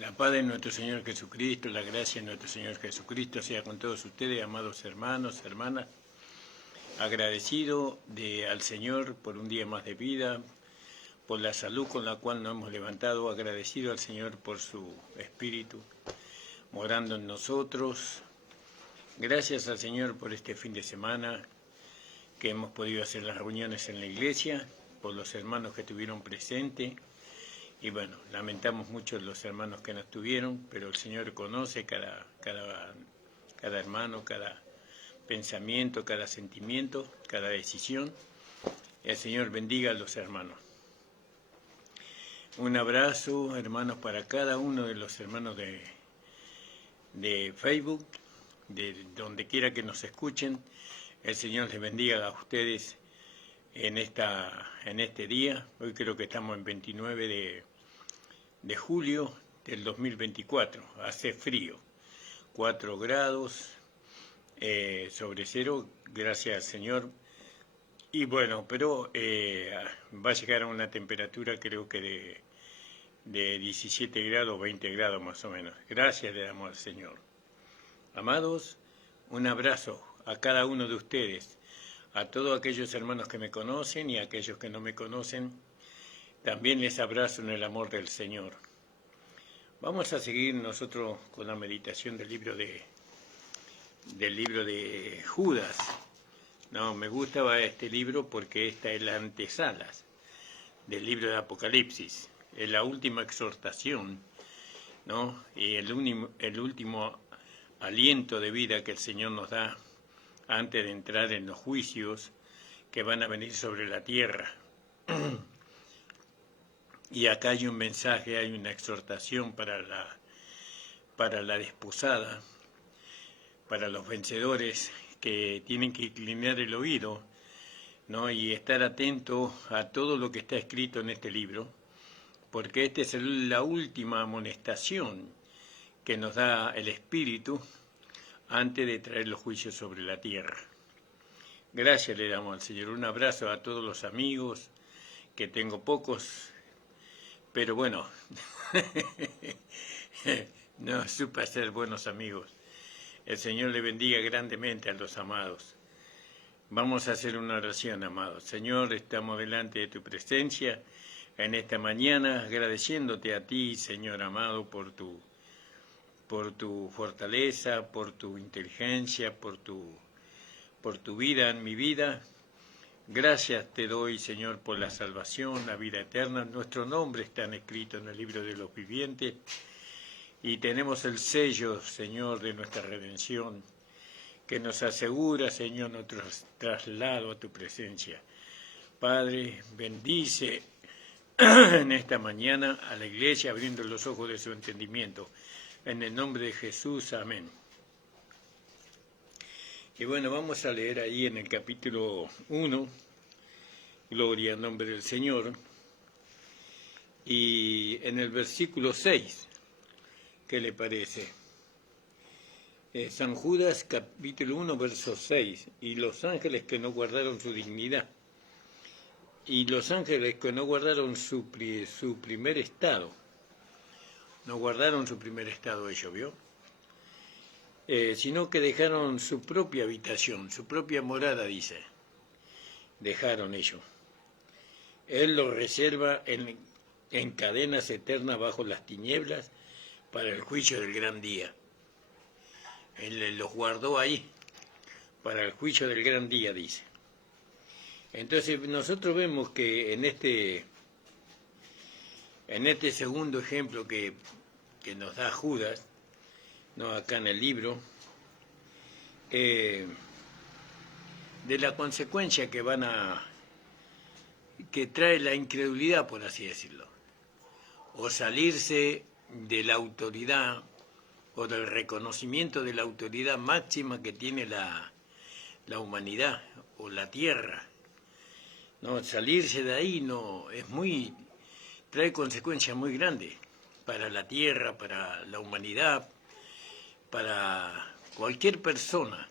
La paz de nuestro Señor Jesucristo, la gracia de nuestro Señor Jesucristo sea con todos ustedes, amados hermanos, hermanas. Agradecido al Señor por un día más de vida, por la salud con la cual nos hemos levantado, agradecido al Señor por su Espíritu morando en nosotros. Gracias al Señor por este fin de semana que hemos podido hacer las reuniones en la iglesia, por los hermanos que estuvieron presentes. Y bueno, lamentamos mucho los hermanos que no estuvieron, pero el Señor conoce cada hermano, cada pensamiento, cada sentimiento, cada decisión. El Señor bendiga a los hermanos. Un abrazo, hermanos, para cada uno de los hermanos de Facebook, de donde quiera que nos escuchen. El Señor les bendiga a ustedes en este día. Hoy creo que estamos en 29 de julio del 2024. Hace frío, 4 grados sobre cero, gracias al Señor. Y bueno, pero va a llegar a una temperatura creo que de 17 grados, 20 grados más o menos. Gracias le damos al Señor. Amados, un abrazo a cada uno de ustedes, a todos aquellos hermanos que me conocen y a aquellos que no me conocen. También les abrazo en el amor del Señor. Vamos a seguir nosotros con la meditación del libro de Judas. No, me gustaba este libro porque esta es la antesala del libro de Apocalipsis. Es la última exhortación, ¿no? Y el último aliento de vida que el Señor nos da antes de entrar en los juicios que van a venir sobre la tierra. Y acá hay un mensaje, hay una exhortación para la desposada, para los vencedores que tienen que inclinar el oído, ¿no? Y estar atento a todo lo que está escrito en este libro, porque esta es la última amonestación que nos da el Espíritu antes de traer los juicios sobre la tierra. Gracias le damos al Señor. Un abrazo a todos los amigos, que tengo pocos, pero bueno, no supe hacer buenos amigos. El Señor le bendiga grandemente a los amados. Vamos a hacer una oración, amados. Señor, estamos delante de tu presencia en esta mañana, agradeciéndote a ti, Señor amado, por tu fortaleza, por tu inteligencia, por tu vida en mi vida. Gracias te doy, Señor, por la salvación, la vida eterna. Nuestro nombre está escrito en el libro de los vivientes y tenemos el sello, Señor, de nuestra redención, que nos asegura, Señor, nuestro traslado a tu presencia. Padre, bendice en esta mañana a la iglesia, abriendo los ojos de su entendimiento. En el nombre de Jesús, amén. Y bueno, vamos a leer ahí en el capítulo 1, Gloria al nombre del Señor, y en el versículo 6, ¿qué le parece? San Judas, capítulo 1, verso 6, y los ángeles que no guardaron su dignidad, y los ángeles que no guardaron su primer estado, no guardaron su primer estado ellos, ¿vio? Sino que dejaron su propia habitación, su propia morada, dice. Dejaron ellos. Él los reserva en cadenas eternas bajo las tinieblas para el juicio del gran día. Él los guardó ahí para el juicio del gran día, dice. Entonces nosotros vemos que en este segundo ejemplo que nos da Judas, no acá en el libro, de la consecuencia que trae la incredulidad, por así decirlo, o salirse de la autoridad o del reconocimiento de la autoridad máxima que tiene la humanidad o la tierra. No, salirse de ahí trae consecuencias muy grandes para la tierra, para la humanidad, para cualquier persona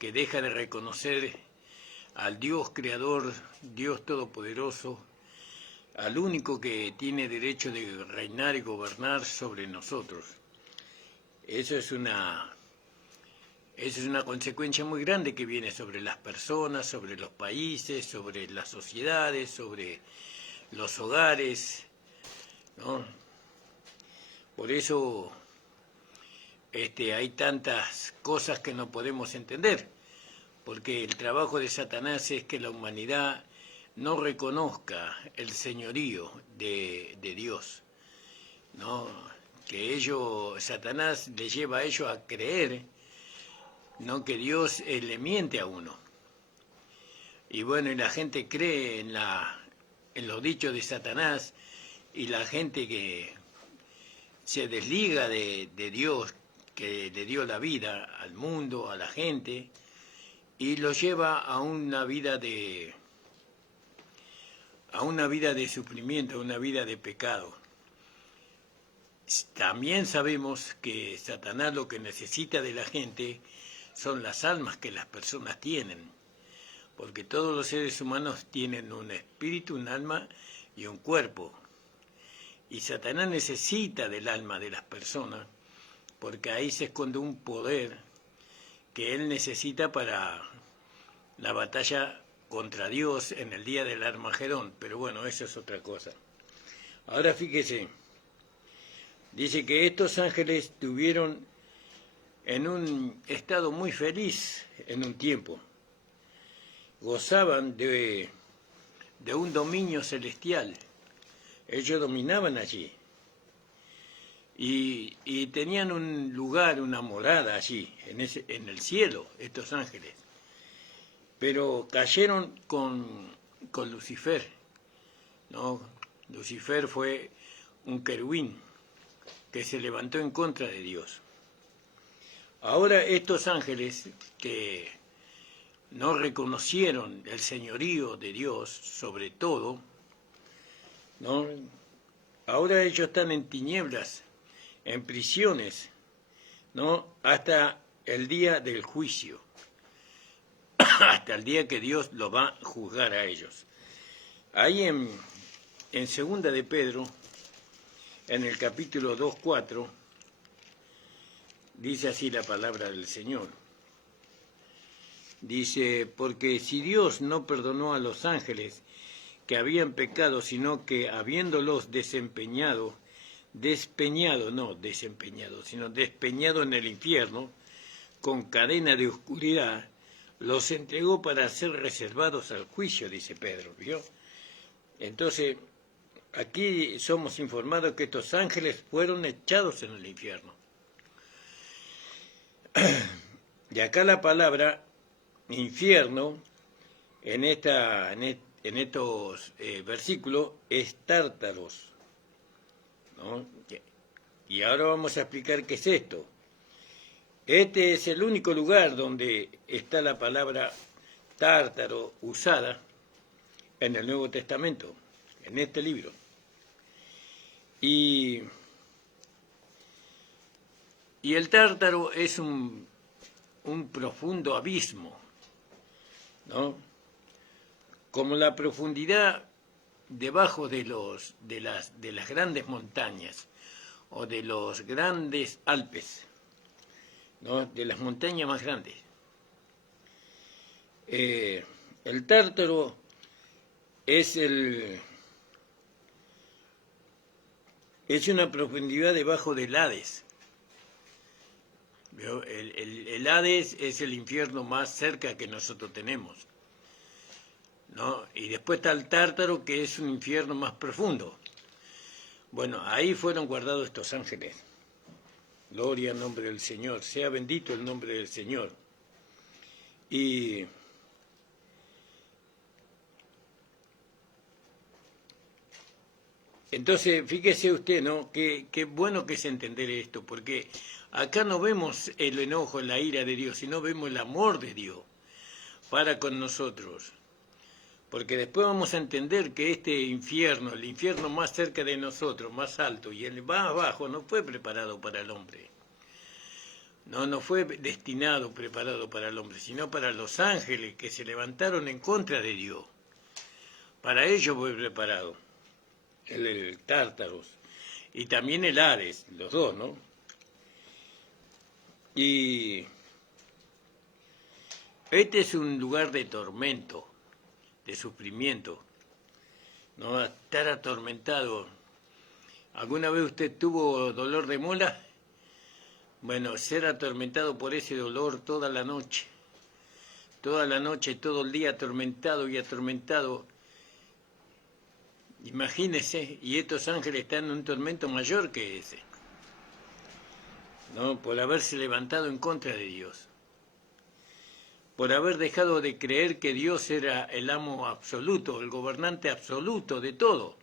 que deja de reconocer al Dios creador, Dios todopoderoso, al único que tiene derecho de reinar y gobernar sobre nosotros. Eso es una consecuencia muy grande que viene sobre las personas, sobre los países, sobre las sociedades, sobre los hogares, ¿no? Por eso hay tantas cosas que no podemos entender, porque el trabajo de Satanás es que la humanidad no reconozca el señorío de Dios, ¿no? Que Satanás le lleva a ellos a creer, ¿no?, que Dios le miente a uno. Y bueno, y la gente cree en los dichos de Satanás, y la gente que se desliga de Dios, que le dio la vida al mundo, a la gente, y lo lleva a una vida de sufrimiento, a una vida de pecado. También sabemos que Satanás lo que necesita de la gente son las almas que las personas tienen, porque todos los seres humanos tienen un espíritu, un alma y un cuerpo. Y Satanás necesita del alma de las personas, porque ahí se esconde un poder que él necesita para la batalla contra Dios en el día del Armagedón. Pero bueno, eso es otra cosa. Ahora fíjese, dice que estos ángeles estuvieron en un estado muy feliz en un tiempo. Gozaban de un dominio celestial. Ellos dominaban allí. Y tenían un lugar, una morada allí, en el cielo, estos ángeles. Pero cayeron con Lucifer, ¿no? Lucifer fue un querubín que se levantó en contra de Dios. Ahora estos ángeles que no reconocieron el señorío de Dios sobre todo, ¿no?, ahora ellos están en tinieblas, en prisiones, ¿no?, hasta el día del juicio, hasta el día que Dios los va a juzgar a ellos. Ahí en segunda de Pedro, en el capítulo 2:4, dice así la palabra del Señor. Dice, porque si Dios no perdonó a los ángeles que habían pecado, sino que habiéndolos despeñado en el infierno, con cadena de oscuridad, los entregó para ser reservados al juicio, dice Pedro, ¿vio? Entonces, aquí somos informados que estos ángeles fueron echados en el infierno. Y acá la palabra infierno, en estos versículos, es tártaros, ¿no? Y ahora vamos a explicar qué es esto. Este es el único lugar donde está la palabra tártaro usada en el Nuevo Testamento, en este libro. Y el tártaro es un profundo abismo, ¿no?, como la profundidad debajo de las grandes montañas o de los grandes Alpes, ¿no?, de las montañas más grandes. El tártaro es una profundidad debajo del Hades. El Hades es el infierno más cerca que nosotros tenemos, ¿no? Y después está el Tártaro, que es un infierno más profundo. Bueno, ahí fueron guardados estos ángeles. Gloria al nombre del Señor, sea bendito el nombre del Señor. Y entonces, fíjese usted, ¿no?, qué bueno que es entender esto, porque acá no vemos el enojo, la ira de Dios, sino vemos el amor de Dios para con nosotros. Porque después vamos a entender que este infierno, el infierno más cerca de nosotros, más alto, y el más abajo, no fue preparado para el hombre. No fue destinado, preparado para el hombre, sino para los ángeles que se levantaron en contra de Dios. Para ellos fue preparado. el Tártaros, y también el Hades, los dos, ¿no? Y este es un lugar de tormento, de sufrimiento, ¿no? Estar atormentado. ¿Alguna vez usted tuvo dolor de muela? Bueno, ser atormentado por ese dolor toda la noche, todo el día atormentado y atormentado. Imagínese, y estos ángeles están en un tormento mayor que ese, ¿no? Por haberse levantado en contra de Dios, por haber dejado de creer que Dios era el amo absoluto, el gobernante absoluto de todo,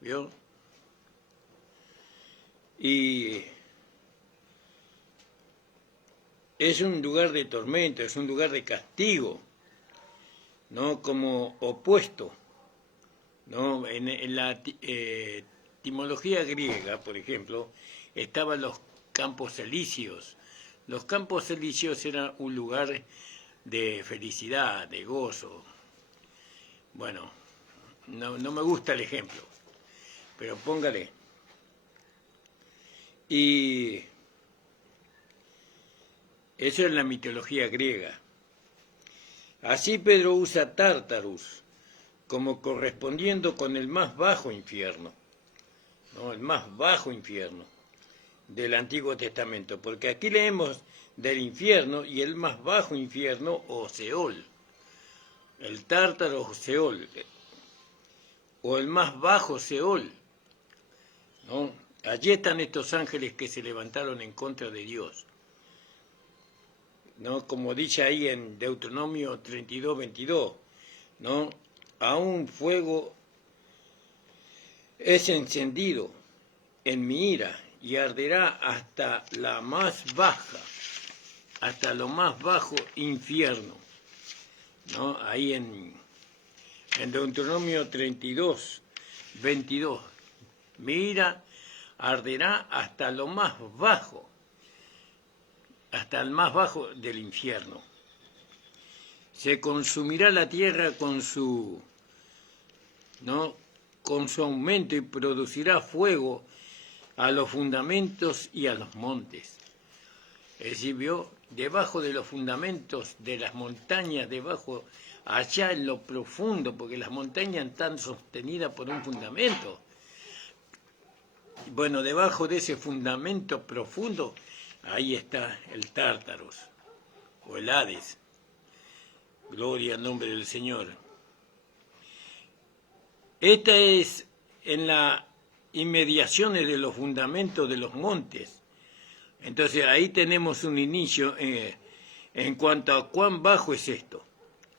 ¿vio? Y es un lugar de tormento, es un lugar de castigo, ¿no? Como opuesto, ¿no? En la etimología griega, por ejemplo, estaban los campos elíseos. Los campos elíseos eran un lugar de felicidad, de gozo. Bueno, no me gusta el ejemplo, pero póngale. Y eso es la mitología griega. Así Pedro usa Tártarus como correspondiendo con el más bajo infierno, ¿no? El más bajo infierno del Antiguo Testamento, porque aquí leemos del infierno y el más bajo infierno o Seol, el Tártaro o Seol, o el más bajo Seol, ¿no? Allí están estos ángeles que se levantaron en contra de Dios, ¿no? Como dice ahí en Deuteronomio 32, 22, ¿no? A un fuego es encendido en mi ira y arderá hasta la más baja, hasta lo más bajo infierno, ¿no? Ahí en Deuteronomio 32, 22, mi ira arderá hasta lo más bajo, hasta el más bajo del infierno. Se consumirá la tierra con su, ¿no? Con su aumento y producirá fuego a los fundamentos y a los montes. Es decir, vio, debajo de los fundamentos de las montañas, debajo, allá en lo profundo, porque las montañas están sostenidas por un fundamento. Bueno, debajo de ese fundamento profundo, ahí está el Tártaros, o el Hades. Gloria al nombre del Señor. Esta es en las inmediaciones de los fundamentos de los montes. Entonces ahí tenemos un inicio en cuanto a cuán bajo es esto,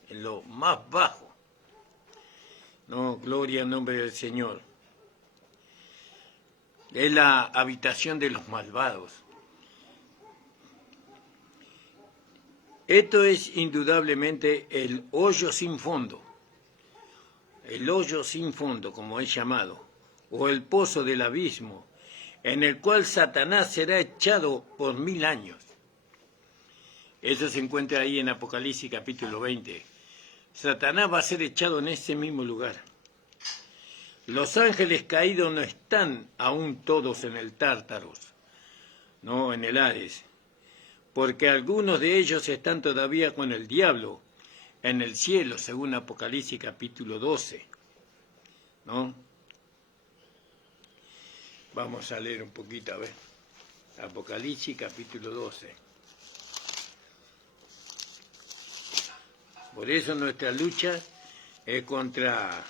en lo más bajo. No, gloria al nombre del Señor. Es la habitación de los malvados. Esto es indudablemente el hoyo sin fondo. El hoyo sin fondo, como es llamado, o el pozo del abismo, en el cual Satanás será echado por 1000 años. Eso se encuentra ahí en Apocalipsis capítulo 20. Satanás va a ser echado en ese mismo lugar. Los ángeles caídos no están aún todos en el Tártaros, no en el Hades, porque algunos de ellos están todavía con el diablo en el cielo, según Apocalipsis capítulo 12, ¿no? Vamos a leer un poquito, a ver. Apocalipsis capítulo 12. Por eso nuestra lucha es contra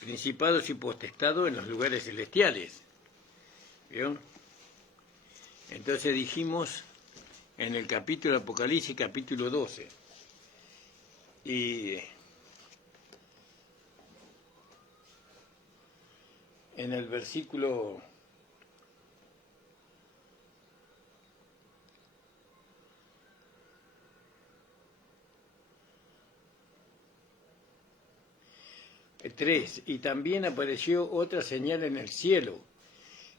principados y potestados en los lugares celestiales. ¿Vio? Entonces dijimos en el capítulo de Apocalipsis, capítulo 12, y en el versículo 3, y también apareció otra señal en el cielo.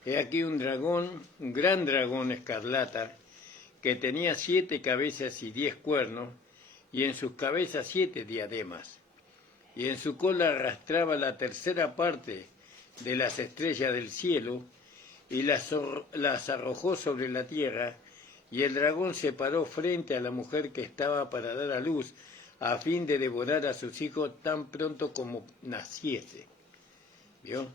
He aquí un dragón, un gran dragón escarlata, que tenía 7 cabezas y 10 cuernos, y en sus cabezas 7 diademas. y en su cola arrastraba la tercera parte de las estrellas del cielo, y las arrojó sobre la tierra, y el dragón se paró frente a la mujer que estaba para dar a luz, a fin de devorar a sus hijos tan pronto como naciese. ¿Vio?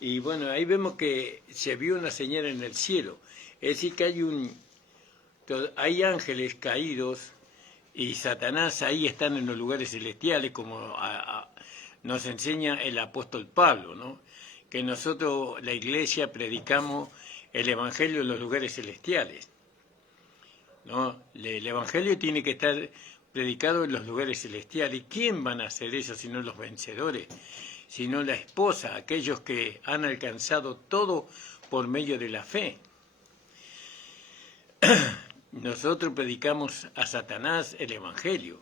Y bueno, ahí vemos que se vio una señal en el cielo. Es decir, que hay ángeles caídos, y Satanás ahí están en los lugares celestiales, como nos enseña el apóstol Pablo, ¿no? Que nosotros, la iglesia, predicamos el evangelio en los lugares celestiales, ¿no? El evangelio tiene que estar predicado en los lugares celestiales. ¿Y quién van a hacer eso sino los vencedores? Sino la esposa, aquellos que han alcanzado todo por medio de la fe. Nosotros predicamos a Satanás el evangelio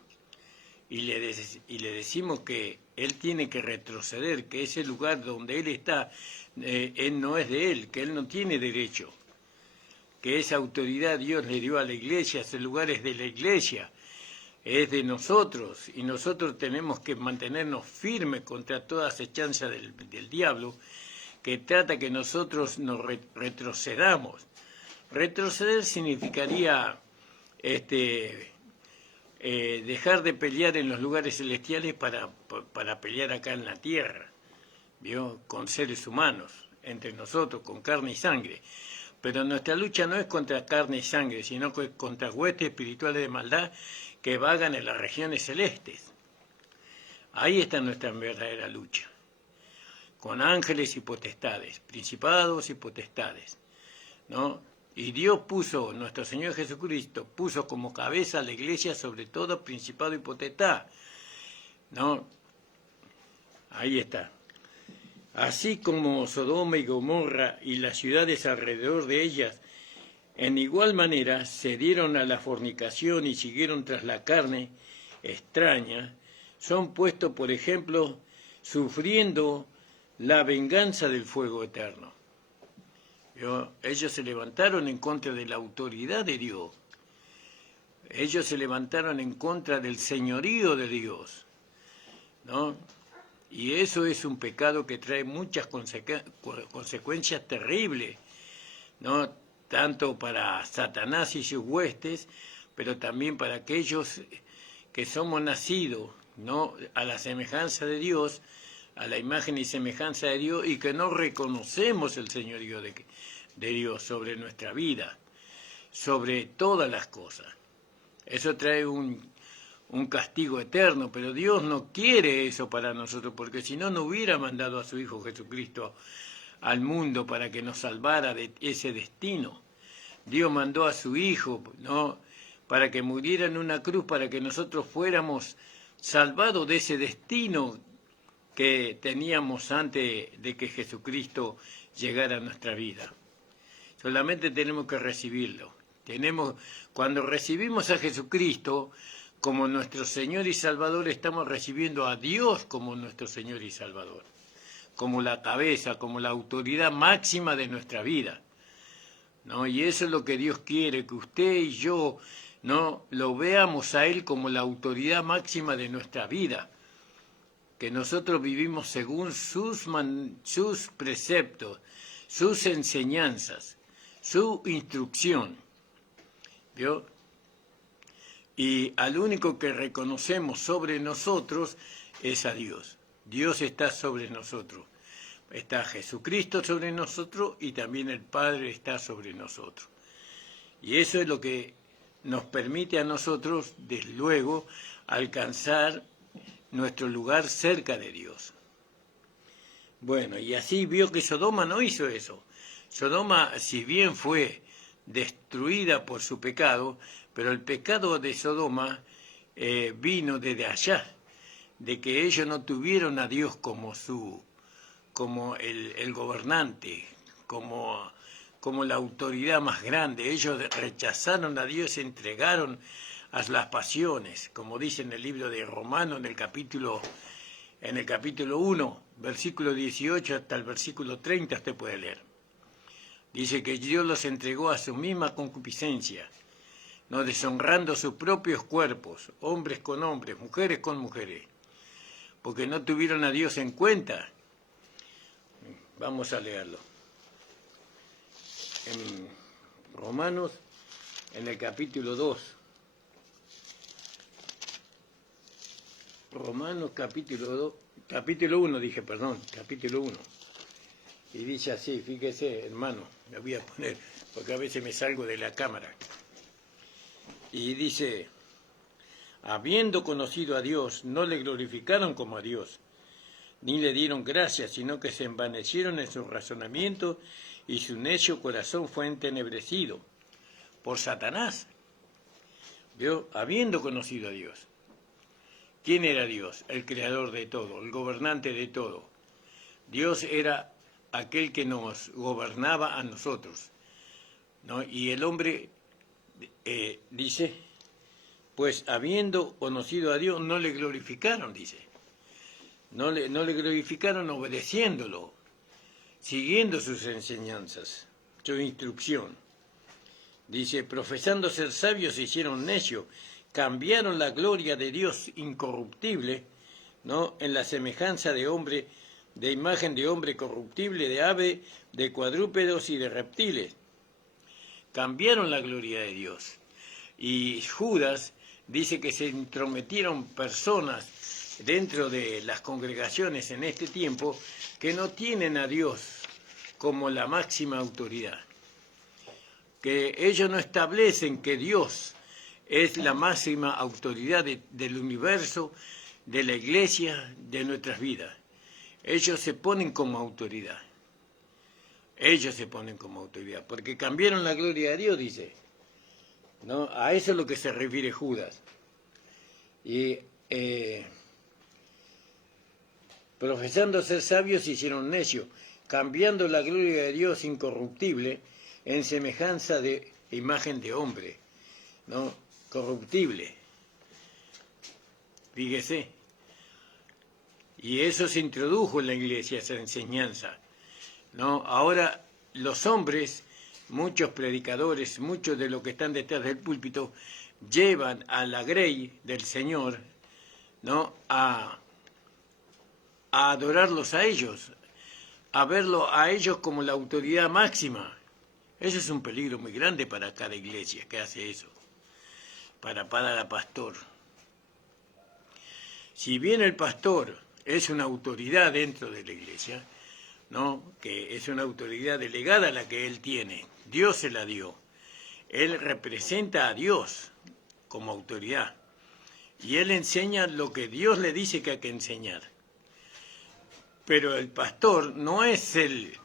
y le decimos que él tiene que retroceder, que ese lugar donde él está, él no es de él, que él no tiene derecho, que esa autoridad Dios le dio a la iglesia, ese lugar es de la iglesia, es de nosotros, y nosotros tenemos que mantenernos firmes contra toda acechanza del diablo, que trata que nosotros nos retrocedamos. Retroceder significaría dejar de pelear en los lugares celestiales para pelear acá en la tierra, ¿vio? Con seres humanos, entre nosotros, con carne y sangre. Pero nuestra lucha no es contra carne y sangre, sino contra huestes espirituales de maldad que vagan en las regiones celestes. Ahí está nuestra verdadera lucha, con ángeles y potestades, principados y potestades, ¿no? Y Dios puso, nuestro Señor Jesucristo, puso como cabeza a la iglesia sobre todo principado y potestad, ¿no? Ahí está. Así como Sodoma y Gomorra y las ciudades alrededor de ellas, en igual manera se dieron a la fornicación y siguieron tras la carne extraña, son puestos, por ejemplo, sufriendo la venganza del fuego eterno. Ellos se levantaron en contra de la autoridad de Dios. Ellos se levantaron en contra del señorío de Dios, ¿no? Y eso es un pecado que trae muchas consecuencias terribles, ¿no? Tanto para Satanás y sus huestes, pero también para aquellos que somos nacidos, ¿no?, a la semejanza de Dios, a la imagen y semejanza de Dios, y que no reconocemos el señorío de Dios sobre nuestra vida, sobre todas las cosas. Eso trae un castigo eterno, pero Dios no quiere eso para nosotros, porque si no, no hubiera mandado a su Hijo Jesucristo al mundo para que nos salvara de ese destino. Dios mandó a su Hijo, ¿no?, para que muriera en una cruz, para que nosotros fuéramos salvados de ese destino que teníamos antes de que Jesucristo llegara a nuestra vida. Solamente tenemos que recibirlo. Cuando recibimos a Jesucristo como nuestro Señor y Salvador, estamos recibiendo a Dios como nuestro Señor y Salvador, como la cabeza, como la autoridad máxima de nuestra vida, ¿no? Y eso es lo que Dios quiere, que usted y yo, ¿no?, lo veamos a Él como la autoridad máxima de nuestra vida, que nosotros vivimos según sus preceptos, sus enseñanzas, su instrucción, ¿vio? Y al único que reconocemos sobre nosotros es a Dios. Dios está sobre nosotros. Está Jesucristo sobre nosotros y también el Padre está sobre nosotros. Y eso es lo que nos permite a nosotros, desde luego, alcanzar nuestro lugar cerca de Dios. Bueno, y así vio que Sodoma no hizo eso. Sodoma, si bien fue destruida por su pecado, pero el pecado de Sodoma vino desde allá, de que ellos no tuvieron a Dios como el gobernante, como la autoridad más grande. Ellos rechazaron a Dios, se entregaron a las pasiones, como dice en el libro de Romanos, en el capítulo 1, versículo 18 hasta el versículo 30, usted puede leer. Dice que Dios los entregó a su misma concupiscencia, no deshonrando sus propios cuerpos, hombres con hombres, mujeres con mujeres, porque no tuvieron a Dios en cuenta. Vamos a leerlo. En Romanos, en el capítulo 2. Romanos capítulo 1 dije, perdón, capítulo 1. Y dice así, fíjese, hermano, me voy a poner, porque a veces me salgo de la cámara. Y dice, habiendo conocido a Dios, no le glorificaron como a Dios, ni le dieron gracias, sino que se envanecieron en su razonamiento, y su necio corazón fue entenebrecido por Satanás. ¿Vio? Habiendo conocido a Dios. ¿Quién era Dios? El creador de todo, el gobernante de todo. Dios era aquel que nos gobernaba a nosotros, ¿no? Y el hombre dice, pues habiendo conocido a Dios, no le glorificaron, dice. No le glorificaron obedeciéndolo, siguiendo sus enseñanzas, su instrucción. Dice, profesando ser sabios se hicieron necios, cambiaron la gloria de Dios incorruptible, ¿no?, en la semejanza de hombre, de imagen de hombre corruptible, de ave, de cuadrúpedos y de reptiles. Cambiaron la gloria de Dios. Y Judas dice que se intrometieron personas dentro de las congregaciones en este tiempo que no tienen a Dios como la máxima autoridad. Que ellos no establecen que Dios es la máxima autoridad del universo, de la iglesia, de nuestras vidas. Ellos se ponen como autoridad. Ellos se ponen como autoridad, porque cambiaron la gloria de Dios, dice. ¿No? A eso es lo que se refiere Judas. Y profesando ser sabios se hicieron necios, cambiando la gloria de Dios incorruptible en semejanza de imagen de hombre, ¿no?, corruptible. Fíjese. Y eso se introdujo en la iglesia, esa enseñanza, ¿no? Ahora los hombres, muchos predicadores, muchos de los que están detrás del púlpito, llevan a la grey del Señor, ¿no?, a adorarlos a ellos, a verlo a ellos como la autoridad máxima. Eso es un peligro muy grande para cada iglesia que hace eso, para la pastor. Si bien el pastor es una autoridad dentro de la iglesia, ¿no?, que es una autoridad delegada la que él tiene, Dios se la dio. Él representa a Dios como autoridad y él enseña lo que Dios le dice que hay que enseñar. Pero el pastor no es el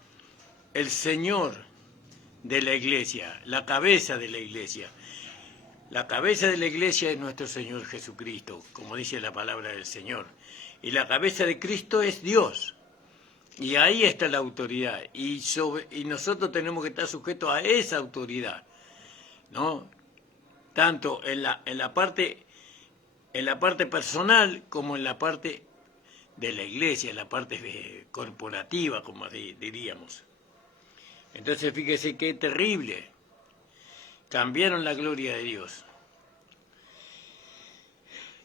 Señor de la iglesia, la cabeza de la iglesia. La cabeza de la iglesia es nuestro Señor Jesucristo, como dice la palabra del Señor. Y la cabeza de Cristo es Dios. Y ahí está la autoridad. Y nosotros tenemos que estar sujetos a esa autoridad, ¿no? Tanto en la parte personal como en la parte de la iglesia, en la parte corporativa, como diríamos. Entonces fíjese qué terrible. Cambiaron la gloria de Dios.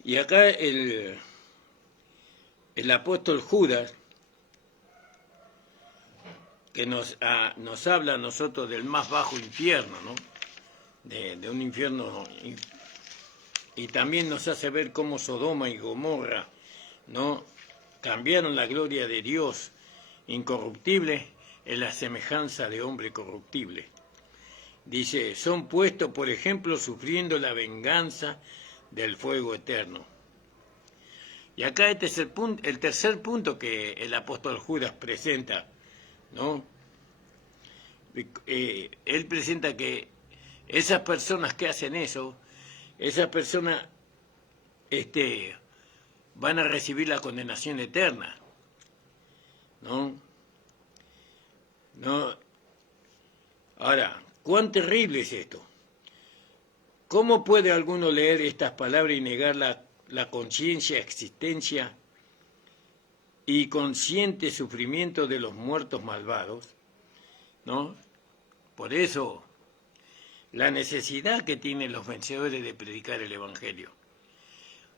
Y acá el apóstol Judas, que nos habla a nosotros del más bajo infierno, ¿no?, de un infierno, y también nos hace ver cómo Sodoma y Gomorra, ¿no?, cambiaron la gloria de Dios incorruptible en la semejanza de hombre corruptible. Dice, son puestos, por ejemplo, sufriendo la venganza del fuego eterno. Y acá este es el tercer punto que el apóstol Judas presenta, ¿no? Él presenta que esas personas que hacen eso, esas personas van a recibir la condenación eterna, ¿no? Ahora, ¿cuán terrible es esto? ¿Cómo puede alguno leer estas palabras y negar la conciencia, existencia y consciente sufrimiento de los muertos malvados, ¿no? Por eso, la necesidad que tienen los vencedores de predicar el Evangelio.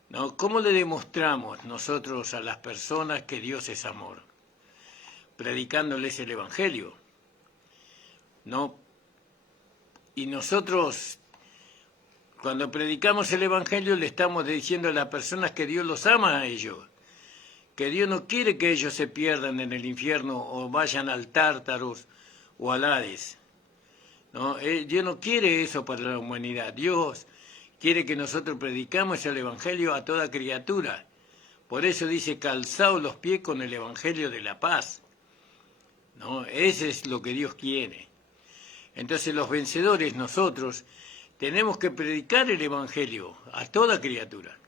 ¿no? ¿Cómo le demostramos nosotros a las personas que Dios es amor? Predicándoles el Evangelio, ¿no? Y nosotros, cuando predicamos el Evangelio, le estamos diciendo a las personas que Dios los ama a ellos, que Dios no quiere que ellos se pierdan en el infierno o vayan al Tártaros o al Hades, ¿no? Dios no quiere eso para la humanidad. Dios quiere que nosotros predicamos el Evangelio a toda criatura. Por eso dice, calzaos los pies con el Evangelio de la paz, ¿no? Ese es lo que Dios quiere. Entonces los vencedores, nosotros, tenemos que predicar el Evangelio a toda criatura,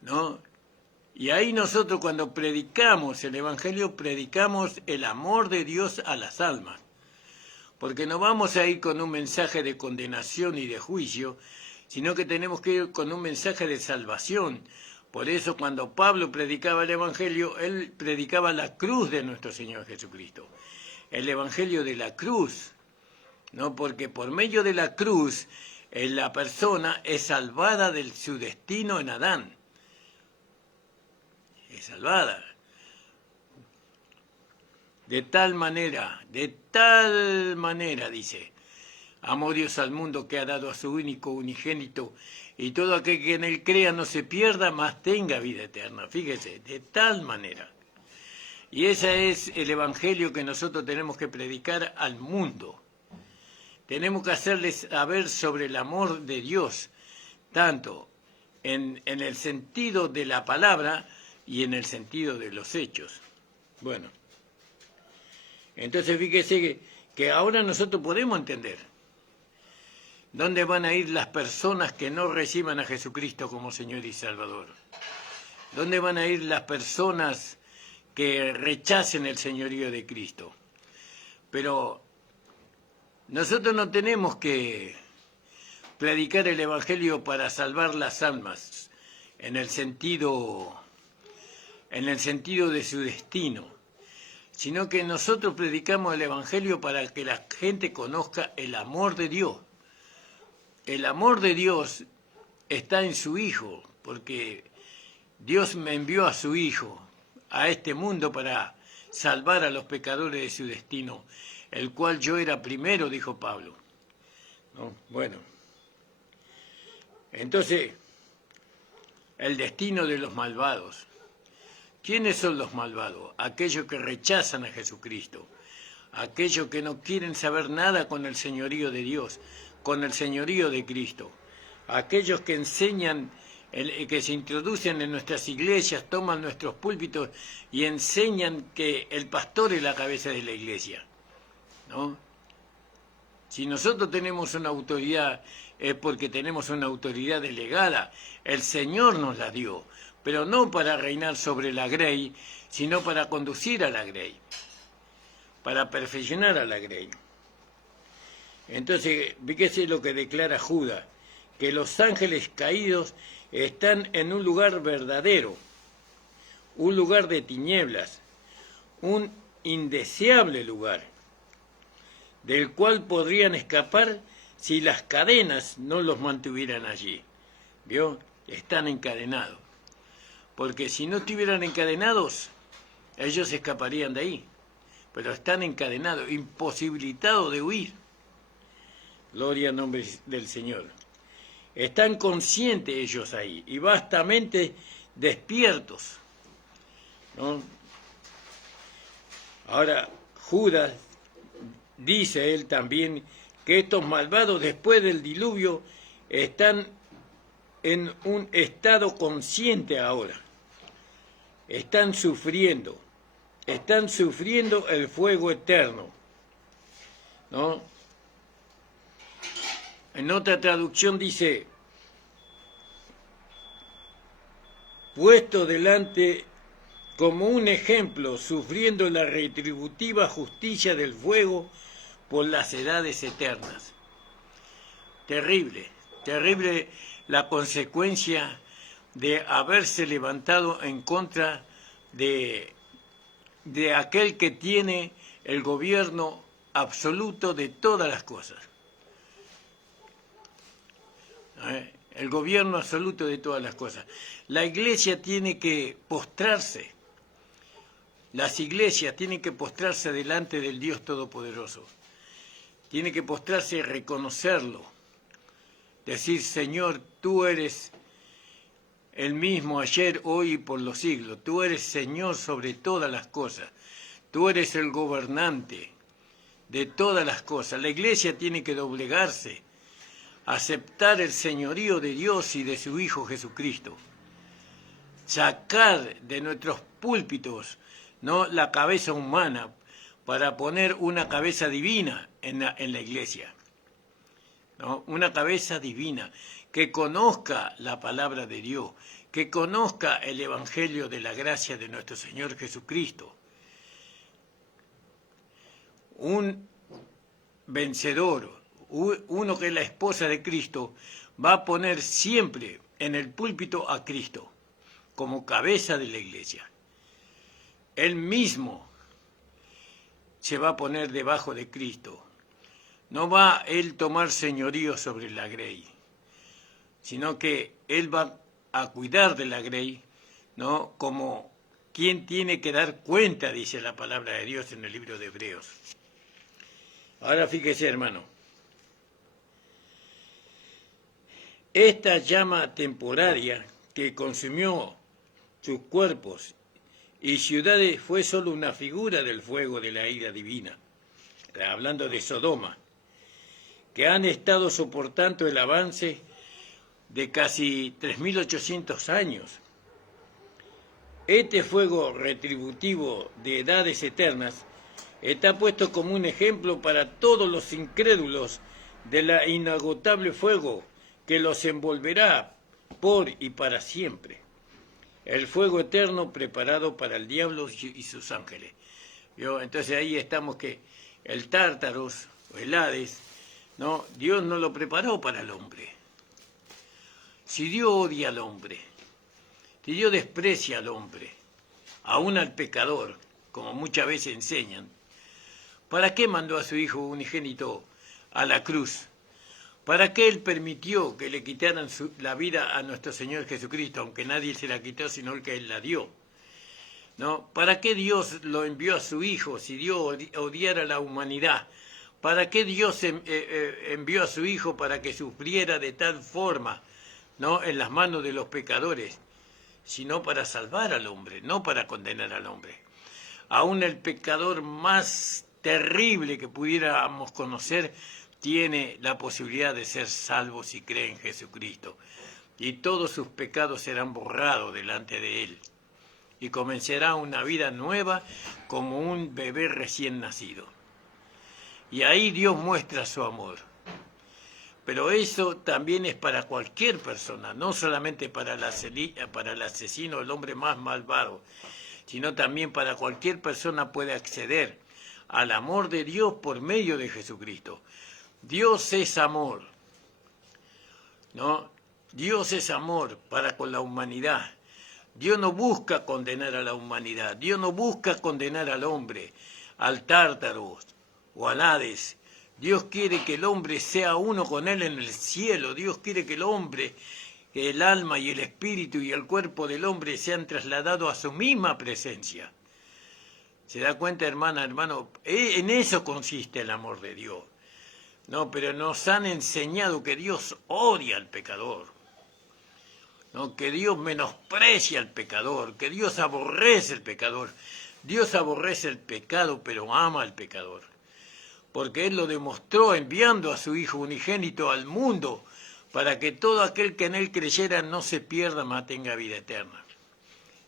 ¿no? Y ahí nosotros cuando predicamos el Evangelio, predicamos el amor de Dios a las almas. Porque no vamos a ir con un mensaje de condenación y de juicio, sino que tenemos que ir con un mensaje de salvación. Por eso cuando Pablo predicaba el Evangelio, él predicaba la cruz de nuestro Señor Jesucristo. El Evangelio de la cruz, ¿no? Porque por medio de la cruz, la persona es salvada de su destino en Adán. Es salvada. De tal manera, dice, amó Dios al mundo que ha dado a su único unigénito, y todo aquel que en él crea no se pierda, mas tenga vida eterna. Fíjese, de tal manera. Y ese es el Evangelio que nosotros tenemos que predicar al mundo. Tenemos que hacerles saber sobre el amor de Dios, tanto en el sentido de la palabra y en el sentido de los hechos. Bueno, entonces fíjese que ahora nosotros podemos entender dónde van a ir las personas que no reciban a Jesucristo como Señor y Salvador. ¿Dónde van a ir las personas que rechacen el señorío de Cristo? Pero nosotros no tenemos que predicar el Evangelio para salvar las almas en el sentido de su destino, sino que nosotros predicamos el Evangelio para que la gente conozca el amor de Dios. El amor de Dios está en su Hijo, porque Dios me envió a su Hijo a este mundo para salvar a los pecadores de su destino, el cual yo era primero, dijo Pablo, ¿no? Bueno, entonces, el destino de los malvados. ¿Quiénes son los malvados? Aquellos que rechazan a Jesucristo, aquellos que no quieren saber nada con el señorío de Dios, con el señorío de Cristo, aquellos que enseñan, que se introducen en nuestras iglesias, toman nuestros púlpitos y enseñan que el pastor es la cabeza de la iglesia, ¿no? Si nosotros tenemos una autoridad, es porque tenemos una autoridad delegada. El Señor nos la dio, pero no para reinar sobre la grey, sino para conducir a la grey, para perfeccionar a la grey. Entonces, fíjese lo que declara Judas, que los ángeles caídos están en un lugar verdadero, un lugar de tinieblas, un indeseable lugar, del cual podrían escapar si las cadenas no los mantuvieran allí. ¿Vio? Están encadenados. Porque si no estuvieran encadenados, ellos escaparían de ahí. Pero están encadenados, imposibilitados de huir. Gloria al nombre del Señor. Están conscientes ellos ahí y vastamente despiertos, ¿no? Ahora, Judas dice él también que estos malvados después del diluvio están en un estado consciente ahora. Están sufriendo el fuego eterno, ¿no? En otra traducción dice, puesto delante como un ejemplo, sufriendo la retributiva justicia del fuego por las edades eternas. Terrible, terrible la consecuencia de haberse levantado en contra de aquel que tiene el gobierno absoluto de todas las cosas. el gobierno absoluto de todas las cosas. La iglesia tiene que postrarse, las iglesias tienen que postrarse delante del Dios Todopoderoso. Tiene que postrarse y reconocerlo. Decir, Señor, tú eres el mismo ayer, hoy y por los siglos. Tú eres Señor sobre todas las cosas. Tú eres el gobernante de todas las cosas. La iglesia tiene que doblegarse, aceptar el señorío de Dios y de su Hijo Jesucristo. Sacar de nuestros púlpitos, ¿no?, la cabeza humana para poner una cabeza divina en la iglesia, ¿no? Una cabeza divina que conozca la palabra de Dios, que conozca el evangelio de la gracia de nuestro Señor Jesucristo. Un vencedor, uno que es la esposa de Cristo, va a poner siempre en el púlpito a Cristo como cabeza de la iglesia. Él mismo se va a poner debajo de Cristo. No va él tomar señorío sobre la grey, sino que él va a cuidar de la grey, ¿no?, como quien tiene que dar cuenta, dice la palabra de Dios en el libro de Hebreos. Ahora fíjese, hermano. Esta llama temporaria que consumió sus cuerpos y ciudades fue solo una figura del fuego de la ira divina, hablando de Sodoma, que han estado soportando el avance de casi 3.800 años. Este fuego retributivo de edades eternas está puesto como un ejemplo para todos los incrédulos de la inagotable fuego que los envolverá por y para siempre. El fuego eterno preparado para el diablo y sus ángeles. Entonces ahí estamos que el Tártaros, o el Hades, ¿no?, Dios no lo preparó para el hombre. Si Dios odia al hombre, si Dios desprecia al hombre, aún al pecador, como muchas veces enseñan, ¿para qué mandó a su Hijo unigénito a la cruz? ¿Para qué Él permitió que le quitaran la vida a nuestro Señor Jesucristo, aunque nadie se la quitó, sino el que Él la dio? ¿No? ¿Para qué Dios lo envió a su Hijo si Dios odiara a la humanidad? ¿Para qué Dios envió a su Hijo para que sufriera de tal forma, ¿no?, en las manos de los pecadores? Sino para salvar al hombre, no para condenar al hombre. Aún el pecador más terrible que pudiéramos conocer tiene la posibilidad de ser salvo si cree en Jesucristo. Y todos sus pecados serán borrados delante de Él. Y comenzará una vida nueva como un bebé recién nacido. Y ahí Dios muestra su amor. Pero eso también es para cualquier persona, no solamente para el asesino, el hombre más malvado, sino también para cualquier persona puede acceder al amor de Dios por medio de Jesucristo. Dios es amor, ¿no? Dios es amor para con la humanidad. Dios no busca condenar a la humanidad, Dios no busca condenar al hombre, al Tártaro o al Hades. Dios quiere que el hombre sea uno con Él en el cielo. Dios quiere que el hombre, el alma y el espíritu y el cuerpo del hombre sean trasladados a su misma presencia. ¿Se da cuenta, hermana, hermano? En eso consiste el amor de Dios. No, pero nos han enseñado que Dios odia al pecador, ¿no?, que Dios menosprecia al pecador, que Dios aborrece el pecador. Dios aborrece el pecado, pero ama al pecador, porque Él lo demostró enviando a su Hijo unigénito al mundo para que todo aquel que en Él creyera no se pierda, mas tenga vida eterna.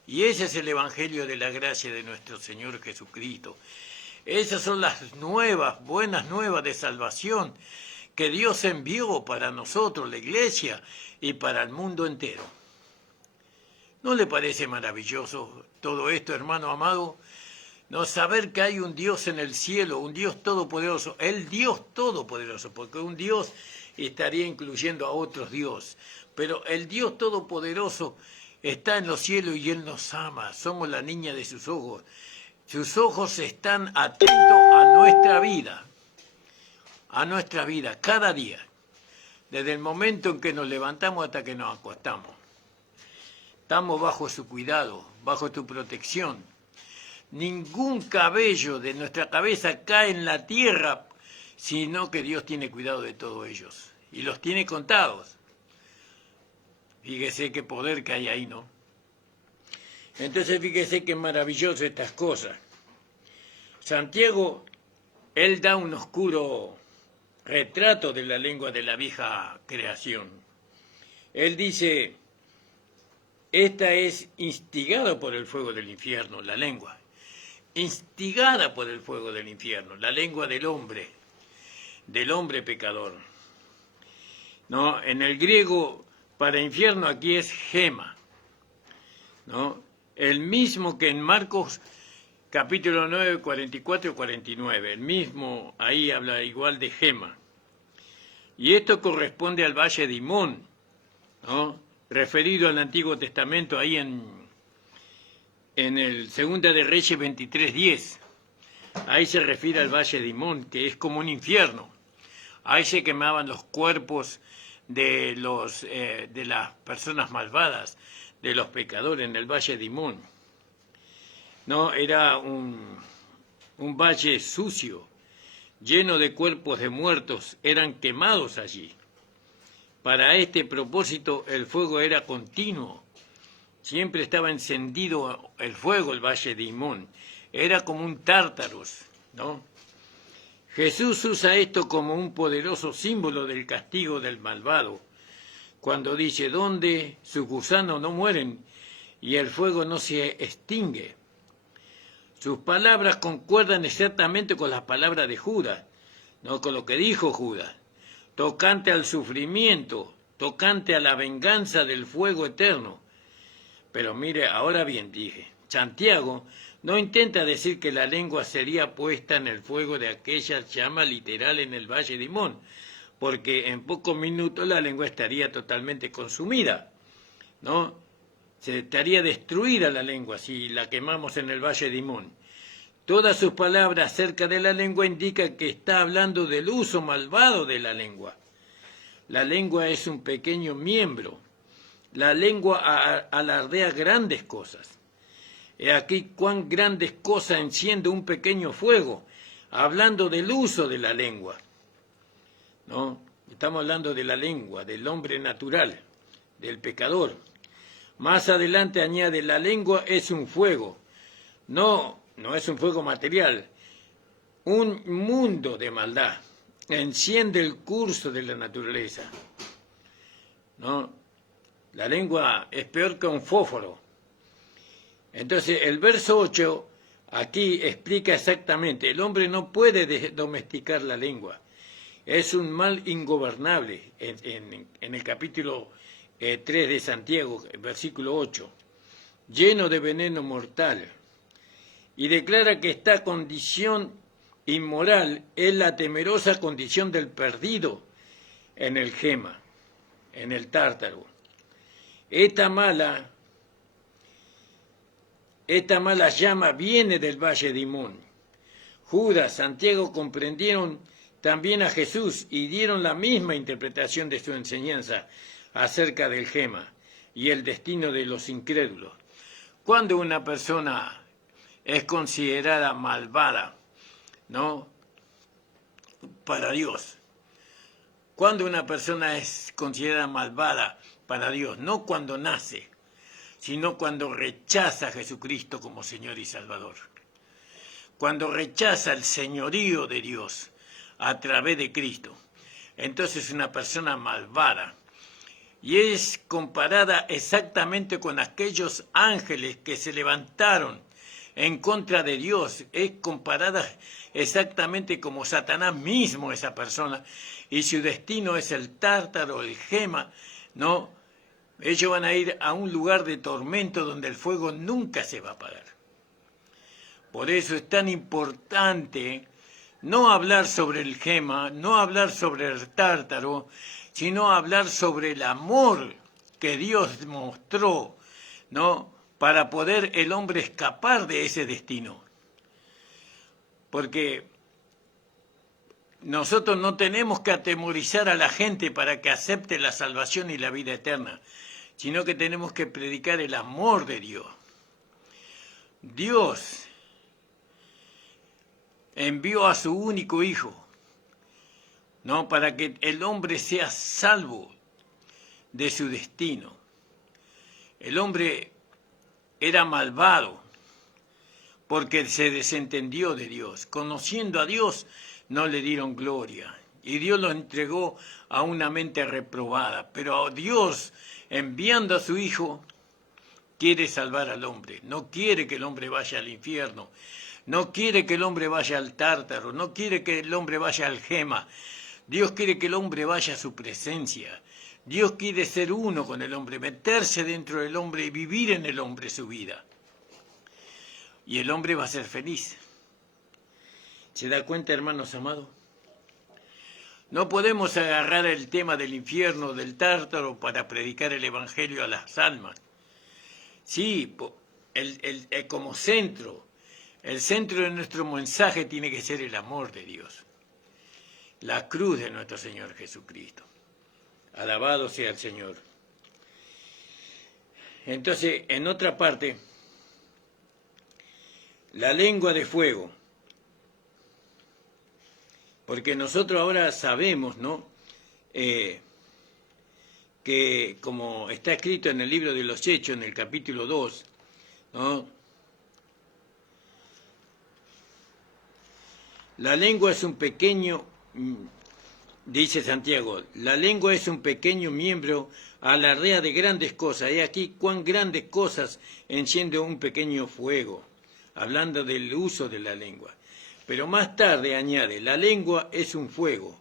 Y ese es el evangelio de la gracia de nuestro Señor Jesucristo. Esas son las buenas nuevas de salvación que Dios envió para nosotros, la iglesia, y para el mundo entero. ¿No le parece maravilloso todo esto, hermano amado? No, saber que hay un Dios en el cielo, un Dios todopoderoso, el Dios todopoderoso, porque un Dios estaría incluyendo a otros dioses, pero el Dios todopoderoso está en los cielos y Él nos ama, somos la niña de sus ojos. Sus ojos están atentos a nuestra vida cada día. desde el momento en que nos levantamos hasta que nos acostamos. Estamos bajo su cuidado, bajo tu protección. Ningún cabello de nuestra cabeza cae en la tierra, sino que Dios tiene cuidado de todos ellos. Y los tiene contados. Fíjese qué poder que hay ahí, ¿no? Entonces fíjese qué maravilloso estas cosas. Santiago, él da un oscuro retrato de la lengua de la vieja creación. Él dice, esta es instigada por el fuego del infierno, la lengua. Instigada por el fuego del infierno, la lengua del hombre pecador. ¿No? En el griego, para infierno aquí es gema, ¿no? El mismo que en Marcos capítulo 9, 44 y 49, el mismo ahí habla igual de gema. Y esto corresponde al valle de Himón, ¿no? Referido al Antiguo Testamento ahí en el Segunda de Reyes 23:10. Ahí se refiere al valle de Himón, que es como un infierno. Ahí se quemaban los cuerpos de las personas malvadas, de los pecadores en el valle de Himón. No, era un valle sucio, lleno de cuerpos de muertos, eran quemados allí. Para este propósito el fuego era continuo, siempre estaba encendido el fuego, el valle de Himón, era como un tártaros, ¿no? Jesús usa esto como un poderoso símbolo del castigo del malvado, cuando dice, donde sus gusanos no mueren y el fuego no se extingue. Sus palabras concuerdan exactamente con las palabras de Judas, no con lo que dijo Judas, tocante al sufrimiento, tocante a la venganza del fuego eterno. Pero mire, ahora bien dije, Santiago no intenta decir que la lengua sería puesta en el fuego de aquella llama literal en el valle de Himón, porque en pocos minutos la lengua estaría totalmente consumida, ¿no? Se estaría destruida la lengua si la quemamos en el valle de Himón. Todas sus palabras acerca de la lengua indican que está hablando del uso malvado de la lengua. La lengua es un pequeño miembro. La lengua alardea grandes cosas. He aquí cuán grandes cosas enciende un pequeño fuego, hablando del uso de la lengua. ¿No? Estamos hablando de la lengua, del hombre natural, del pecador. Más adelante añade, la lengua es un fuego. No es un fuego material, un mundo de maldad. Enciende el curso de la naturaleza. ¿No? La lengua es peor que un fósforo. Entonces, el verso 8 aquí explica exactamente, el hombre no puede domesticar la lengua. Es un mal ingobernable en el capítulo 3 de Santiago, versículo 8, lleno de veneno mortal. Y declara que esta condición inmoral es la temerosa condición del perdido en el gema, en el tártaro. Esta mala llama viene del valle de Himón. Judas, Santiago comprendieron también a Jesús y dieron la misma interpretación de su enseñanza acerca del gema y el destino de los incrédulos. Cuando una persona es considerada malvada, ¿no? Para Dios. Cuando una persona es considerada malvada para Dios, no cuando nace, sino cuando rechaza a Jesucristo como Señor y Salvador. Cuando rechaza el señorío de Dios a través de Cristo, entonces es una persona malvada. Y es comparada exactamente con aquellos ángeles que se levantaron en contra de Dios. Es comparada exactamente como Satanás mismo, esa persona. Y su destino es el tártaro, el gema, ¿no? Ellos van a ir a un lugar de tormento donde el fuego nunca se va a apagar. Por eso es tan importante no hablar sobre el gema, no hablar sobre el tártaro, sino hablar sobre el amor que Dios mostró, ¿no? Para poder el hombre escapar de ese destino. Porque nosotros no tenemos que atemorizar a la gente para que acepte la salvación y la vida eterna, sino que tenemos que predicar el amor de Dios. Dios envió a su único Hijo, ¿no?, para que el hombre sea salvo de su destino. El hombre era malvado porque se desentendió de Dios. Conociendo a Dios, no le dieron gloria. Y Dios lo entregó a una mente reprobada. Pero Dios, enviando a su Hijo, quiere salvar al hombre. No quiere que el hombre vaya al infierno. No quiere que el hombre vaya al Tártaro. No quiere que el hombre vaya al Gema. Dios quiere que el hombre vaya a su presencia. Dios quiere ser uno con el hombre, meterse dentro del hombre y vivir en el hombre su vida. Y el hombre va a ser feliz. ¿Se da cuenta, hermanos amados? No podemos agarrar el tema del infierno, del Tártaro, para predicar el evangelio a las almas. Sí, como centro, el centro de nuestro mensaje tiene que ser el amor de Dios. La cruz de nuestro Señor Jesucristo. Alabado sea el Señor. Entonces, en otra parte, la lengua de fuego. Porque nosotros ahora sabemos, ¿no?, que como está escrito en el libro de los Hechos, en el capítulo 2, ¿no?, la lengua es un pequeño, dice Santiago, la lengua es un pequeño miembro alardea de grandes cosas. He aquí cuán grandes cosas enciende un pequeño fuego, hablando del uso de la lengua. Pero más tarde añade, la lengua es un fuego,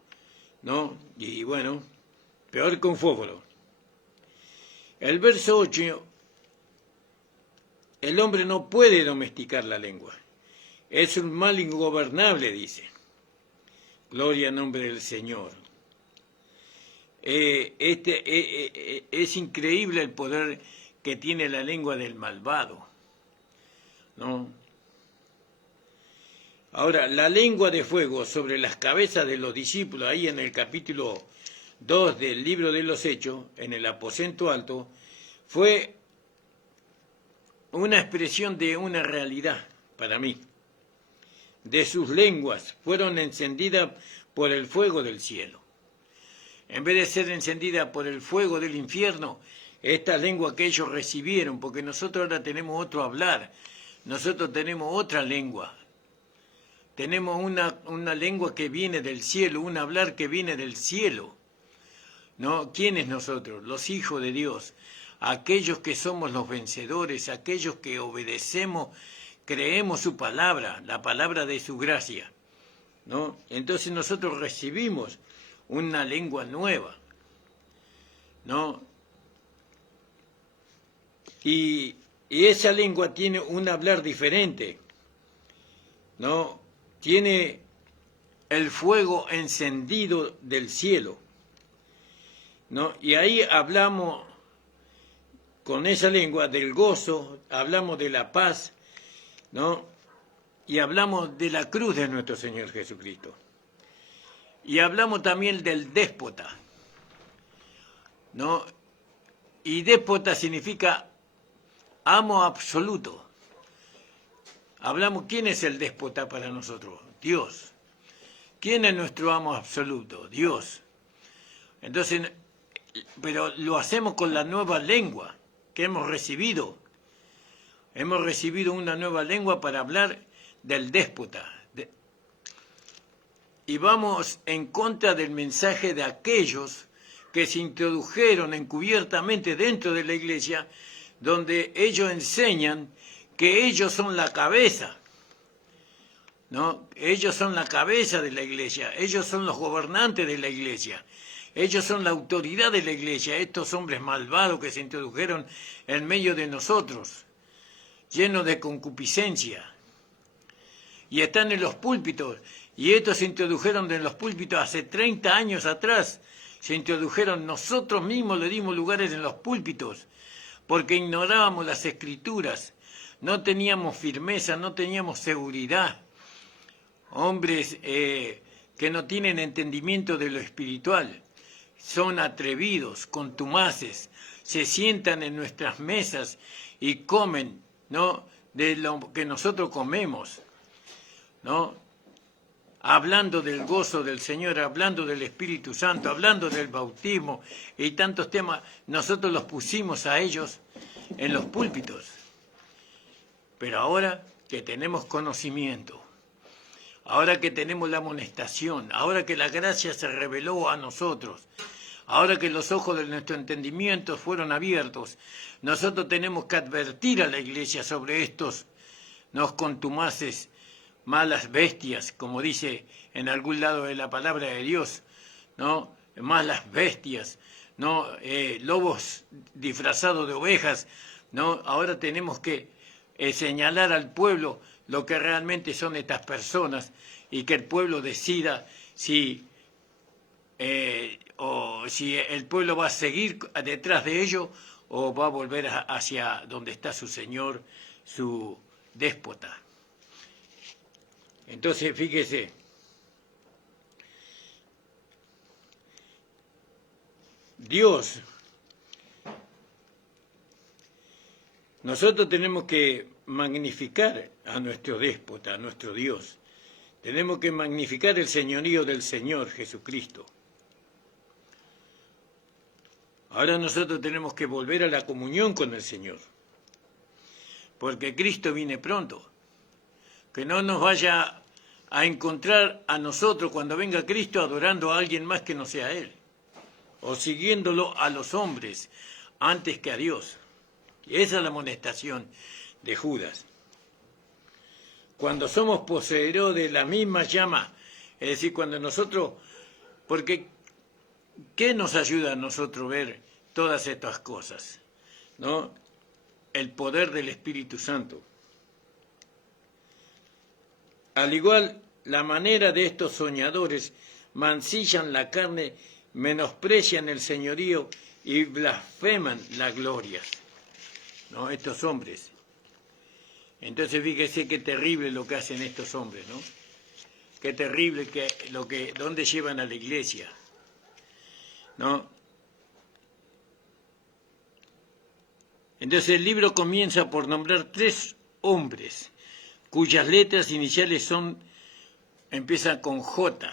¿no? Y bueno, peor que un fósforo. El verso 8, el hombre no puede domesticar la lengua. Es un mal ingobernable, dice. Gloria al nombre del Señor. Es increíble el poder que tiene la lengua del malvado, ¿no? Ahora, la lengua de fuego sobre las cabezas de los discípulos, ahí en el capítulo 2 del libro de los Hechos, en el aposento alto, fue una expresión de una realidad para mí. De sus lenguas fueron encendidas por el fuego del cielo. En vez de ser encendida por el fuego del infierno, esta lengua que ellos recibieron, porque nosotros ahora tenemos otro hablar, nosotros tenemos otra lengua. Tenemos una lengua que viene del cielo, un hablar que viene del cielo, ¿no? ¿Quiénes nosotros? Los hijos de Dios, aquellos que somos los vencedores, aquellos que obedecemos, creemos su palabra, la palabra de su gracia, ¿no? Entonces nosotros recibimos una lengua nueva, ¿no? Y esa lengua tiene un hablar diferente, ¿no? Tiene el fuego encendido del cielo, ¿no? Y ahí hablamos con esa lengua del gozo, hablamos de la paz, ¿no? Y hablamos de la cruz de nuestro Señor Jesucristo. Y hablamos también del déspota, ¿no? Y déspota significa amo absoluto. Hablamos, ¿quién es el déspota para nosotros? Dios. ¿Quién es nuestro amo absoluto? Dios. Entonces, pero lo hacemos con la nueva lengua que hemos recibido. Hemos recibido una nueva lengua para hablar del déspota. Y vamos en contra del mensaje de aquellos que se introdujeron encubiertamente dentro de la iglesia, donde ellos enseñan que ellos son la cabeza, ¿no? Ellos son la cabeza de la iglesia, ellos son los gobernantes de la iglesia, ellos son la autoridad de la iglesia, estos hombres malvados que se introdujeron en medio de nosotros, llenos de concupiscencia, y están en los púlpitos, y estos se introdujeron en los púlpitos hace 30 años atrás, se introdujeron, nosotros mismos le dimos lugares en los púlpitos, porque ignorábamos las escrituras, no teníamos firmeza, no teníamos seguridad. Hombres que no tienen entendimiento de lo espiritual. Son atrevidos, contumaces, se sientan en nuestras mesas y comen, ¿no?, de lo que nosotros comemos, ¿no?, hablando del gozo del Señor, hablando del Espíritu Santo, hablando del bautismo y tantos temas. Nosotros los pusimos a ellos en los púlpitos. Pero ahora que tenemos conocimiento, ahora que tenemos la amonestación, ahora que la gracia se reveló a nosotros, ahora que los ojos de nuestro entendimiento fueron abiertos, nosotros tenemos que advertir a la iglesia sobre estos contumaces, malas bestias, como dice en algún lado de la palabra de Dios, ¿no? Malas bestias, ¿no? Lobos disfrazados de ovejas, ¿no? Ahora tenemos que señalar al pueblo lo que realmente son estas personas y que el pueblo decida si el pueblo va a seguir detrás de ellos o va a volver hacia donde está su señor, su déspota. Entonces, fíjese, Dios, nosotros tenemos que magnificar a nuestro déspota, a nuestro Dios. Tenemos que magnificar el señorío del Señor Jesucristo. Ahora nosotros tenemos que volver a la comunión con el Señor, porque Cristo viene pronto. Que no nos vaya a encontrar a nosotros cuando venga Cristo adorando a alguien más que no sea Él, o siguiéndolo a los hombres antes que a Dios. Y esa es la amonestación de Judas. Cuando somos poseedores de la misma llama, es decir, cuando nosotros, porque ¿qué nos ayuda a nosotros ver todas estas cosas? ¿No? El poder del Espíritu Santo. Al igual, la manera de estos soñadores mancillan la carne, menosprecian el señorío y blasfeman la gloria, ¿no? Estos hombres. Entonces fíjese qué terrible lo que hacen estos hombres, ¿no? Qué terrible dónde llevan a la iglesia, ¿no? Entonces el libro comienza por nombrar 3 hombres cuyas letras iniciales empiezan con J.